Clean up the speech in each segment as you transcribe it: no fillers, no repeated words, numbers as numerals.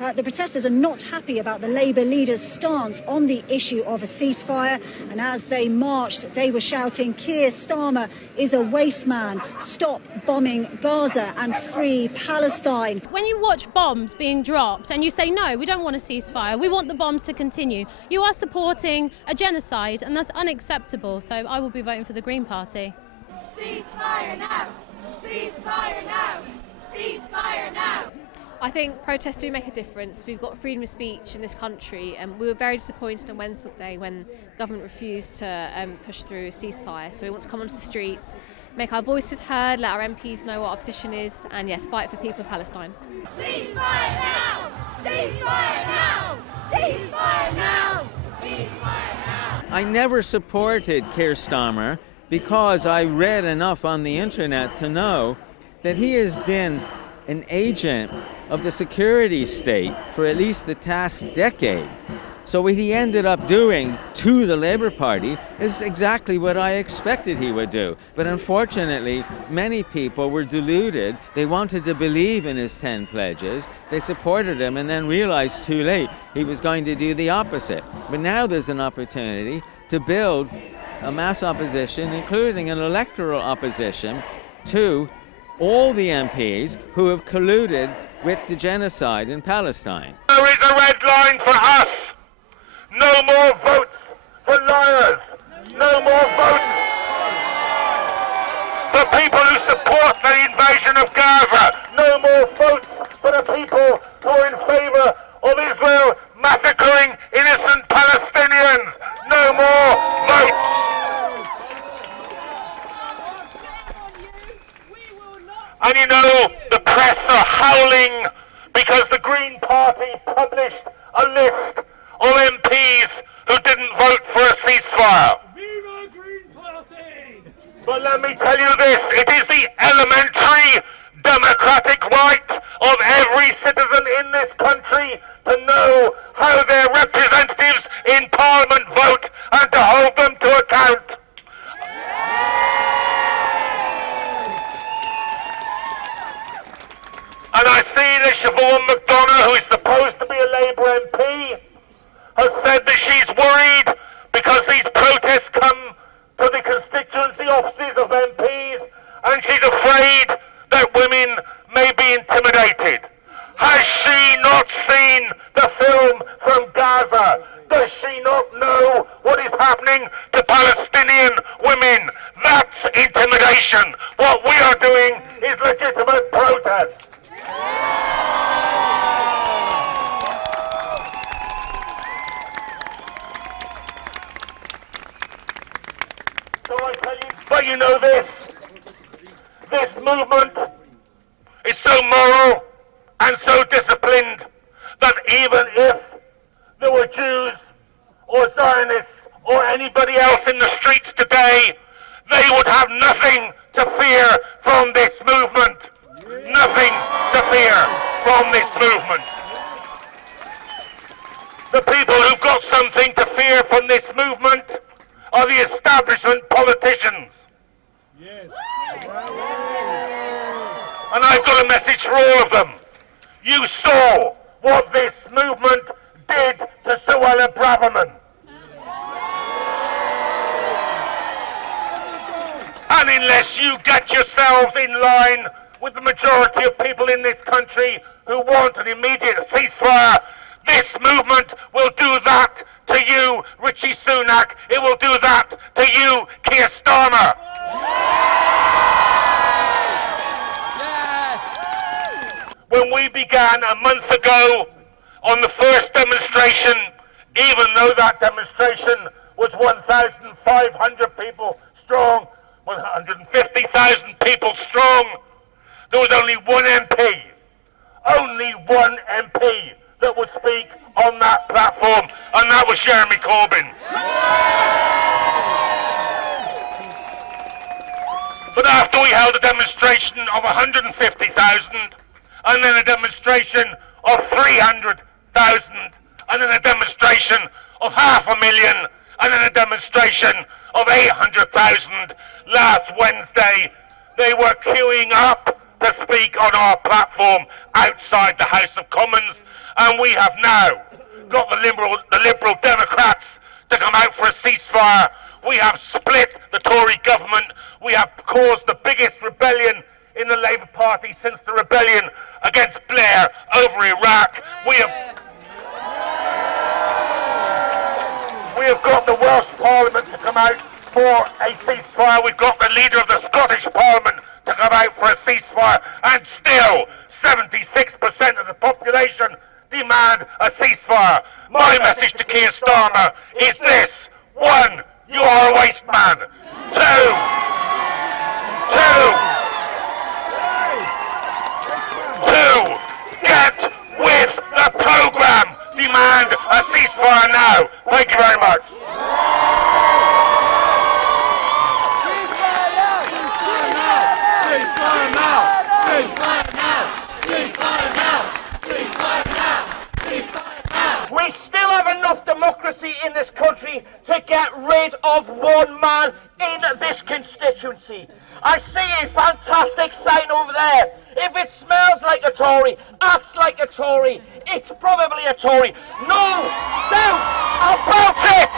The protesters are not happy about the Labour leader's stance on the issue of a ceasefire. And as they marched, they were shouting, "Keir Starmer is a waste man. Stop bombing Gaza and free Palestine." When you watch bombs being dropped and you say, no, we don't want a ceasefire, we want the bombs to continue, you are supporting a genocide, and that's unacceptable. So I will be voting for the Green Party. Ceasefire now! Ceasefire now! Ceasefire now! I think protests do make a difference. We've got freedom of speech in this country, and we were very disappointed on Wednesday when the government refused to push through a ceasefire. So we want to come onto the streets, make our voices heard, let our MPs know what our position is, and yes, fight for the people of Palestine. Ceasefire now! Ceasefire now! Ceasefire now! Ceasefire now! I never supported Keir Starmer because I read enough on the internet to know that he has been an agent of the security state for at least the past decade. So what he ended up doing to the Labour Party is exactly what I expected he would do. But unfortunately, many people were deluded. They wanted to believe in his 10 pledges. They supported him and then realized too late he was going to do the opposite. But now there's an opportunity to build a mass opposition, including an electoral opposition, to all the MPs who have colluded with the genocide in Palestine. There is a red line for us. No more votes for liars. No more votes for people who support the invasion of Gaza. No more votes for the people who are in favour of Israel massacring innocent Palestinians. No more votes. And you know, the press are howling because the Green Party published a list of MPs who didn't vote for a ceasefire. Viva Green Party! But let me tell you this, it is the elementary democratic right of every citizen in this country to know how their representatives in Parliament vote and to hold them to account. And I see that Siobhan McDonough, who is supposed to be a Labour MP, has said that she's worried because these protests come to the constituency offices of MPs, and she's afraid that women may be intimidated. Has she not seen the film from Gaza? Does she not know what is happening to Palestinian women? That's intimidation. What we are doing is legitimate protest. So I tell you, but you know this movement is so moral and so disciplined that even if there were Jews or Zionists or anybody else in the streets today, they would have nothing to fear from this movement. Nothing to fear from this movement. The people who've got something to fear from this movement are the establishment politicians. Yes. And I've got a message for all of them. You saw what this movement did to Suella Braverman. And unless you get yourselves in line with the majority of people in this country who want an immediate ceasefire, this movement will do that to you, Richie Sunak. It will do that to you, Keir Starmer. When we began a month ago on the first demonstration, even though that demonstration was 1,500 people strong, 150,000 people strong, there was only one MP that would speak on that platform, and that was Jeremy Corbyn. But after we held a demonstration of 150,000, and then a demonstration of 300,000, and then a demonstration of 500,000, and then a demonstration of 800,000, last Wednesday, they were queuing up to speak on our platform outside the House of Commons, And we have now got the Liberal Democrats to come out for a ceasefire. We have split the Tory government. We have caused the biggest rebellion in the Labour Party since the rebellion against Blair over Iraq. We have got the Welsh Parliament to come out for a ceasefire. We've got the leader of the Scottish Parliament to come out for a ceasefire. And still, 76% of the population demand a ceasefire. My message to Keir Starmer is this. 1, you are a waste man. 2, get with the programme. Demand a ceasefire now. Thank you very much. We still have enough democracy in this country to get rid of one man in this constituency. I see a fantastic sign over there. If it smells like a Tory, acts like a Tory, it's probably a Tory. No doubt about it!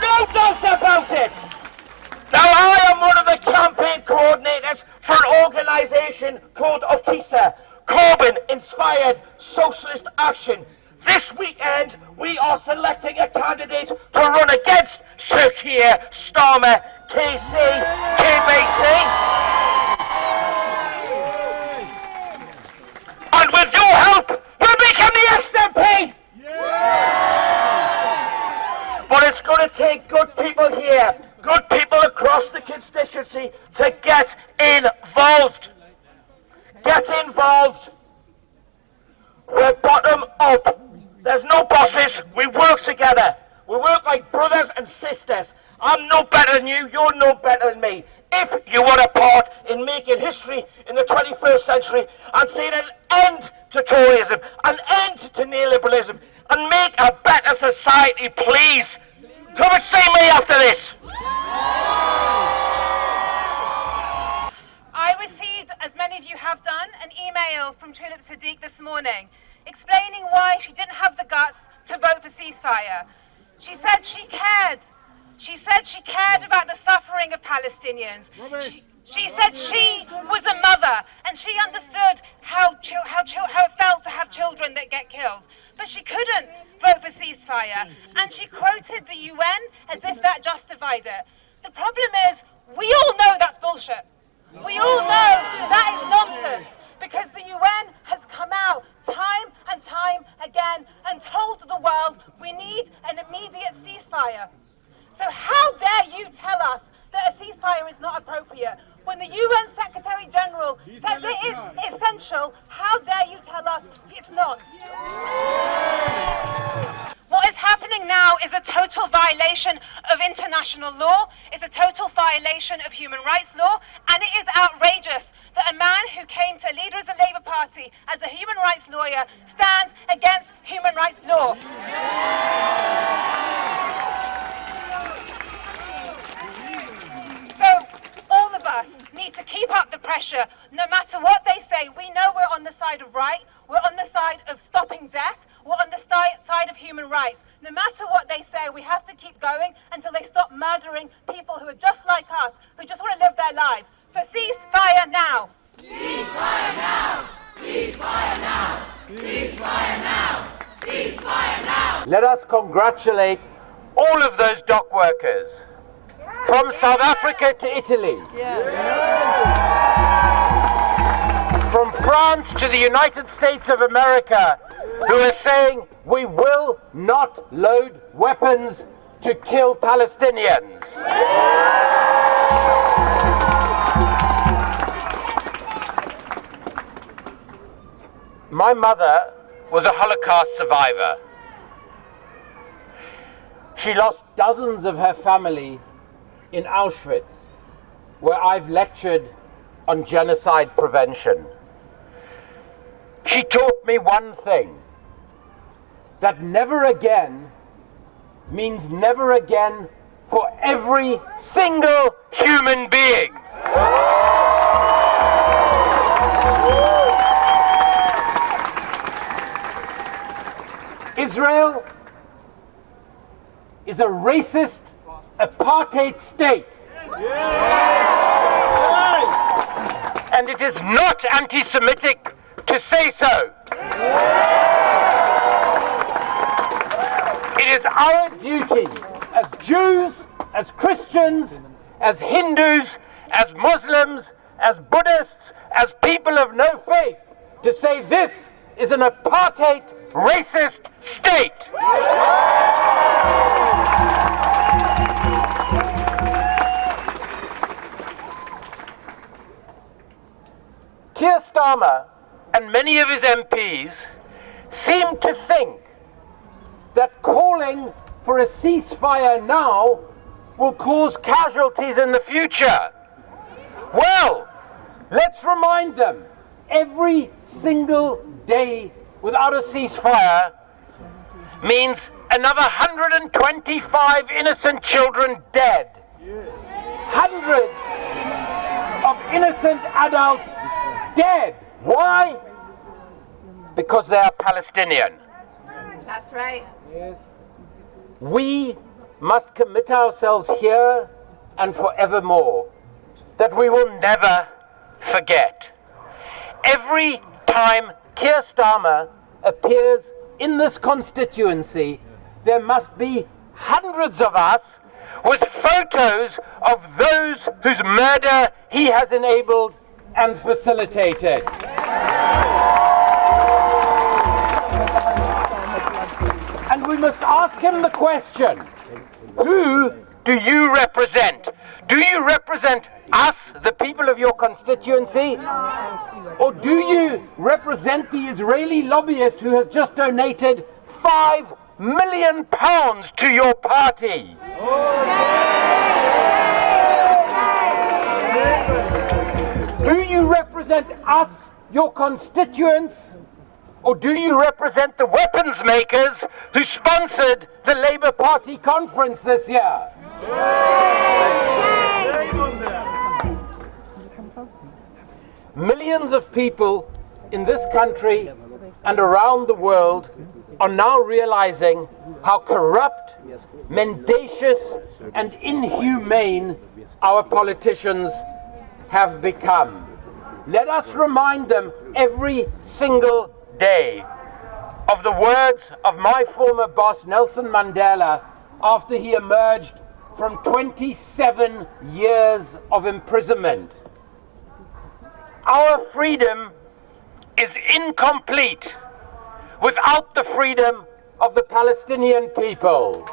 No doubt about it! Now, I am one of the campaign coordinators for an organisation called OKISA, Corbyn-inspired socialist action. This weekend, we are selecting a candidate to run against Sir Keir Starmer, KBC. And with your help, we'll become the SNP! But it's going to take good people here, good people across the constituency to get involved. Get involved. We're bottom up. There's no bosses. We work together. We work like brothers and sisters. I'm no better than you. You're no better than me. If you want a part in making history in the 21st century and seeing an end to Toryism, an end to neoliberalism, and make a better society, please come and see me after this. I received, as many of you have done, an email from Tullip Siddiq this morning explaining why she didn't have the guts to vote for ceasefire. She said she cared. She said she cared about the suffering of Palestinians. She said she was a mother and she understood how it felt to have children that get killed. But she couldn't vote for ceasefire. And she quoted the UN as if that justified it. The problem is, we all know that's bullshit. We all know that is nonsense, because the UN has come out time and time again and told the world we need an immediate ceasefire. So how dare you tell us that a ceasefire is not appropriate? When the UN Secretary General says it is essential, how dare you tell us it's not? What is happening now is a total violation of international law, it's a total violation of human rights law, and it is outrageous that a man who came to leader of the Labour Party as a human rights lawyer stands against human rights law. So all of us need to keep up the pressure. No matter what they say, we know we're on the side of right, we're on the side of stopping death, we're on the side of human rights. No matter what they say, we have to keep going until they stop murdering people who are just like us, who just want to live their lives. So ceasefire now! Ceasefire now! Ceasefire now! Ceasefire now! Ceasefire now! Let us congratulate all of those dock workers from South Africa to Italy, from France to the United States of America, who are saying we will not load weapons to kill Palestinians. My mother was a Holocaust survivor. She lost dozens of her family in Auschwitz, where I've lectured on genocide prevention. She taught me one thing, that never again means never again for every single human being. is a racist apartheid state. And it is not anti-Semitic to say so. It is our duty as Jews, as Christians, as Hindus, as Muslims, as Buddhists, as people of no faith, to say this is an apartheid racist state. Keir Starmer and many of his MPs seem to think that calling for a ceasefire now will cause casualties in the future. Well, let's remind them, every single day without a ceasefire means another 125 innocent children dead. Hundreds of innocent adults dead. Why? Because they are Palestinian. That's right. Yes. We must commit ourselves here and forevermore that we will never forget. Every time Keir Starmer appears in this constituency, there must be hundreds of us with photos of those whose murder he has enabled and facilitated. And we must ask him the question, who do you represent? Do you represent us, the people of your constituency? Or do you represent the Israeli lobbyist who has just donated £5 million to your party? Do you represent us, your constituents? Or do you represent the weapons makers who sponsored the Labour Party conference this year? Millions of people in this country and around the world are now realizing how corrupt, mendacious, and inhumane our politicians have become. Let us remind them every single day of the words of my former boss Nelson Mandela after he emerged from 27 years of imprisonment. Our freedom is incomplete without the freedom of the Palestinian people.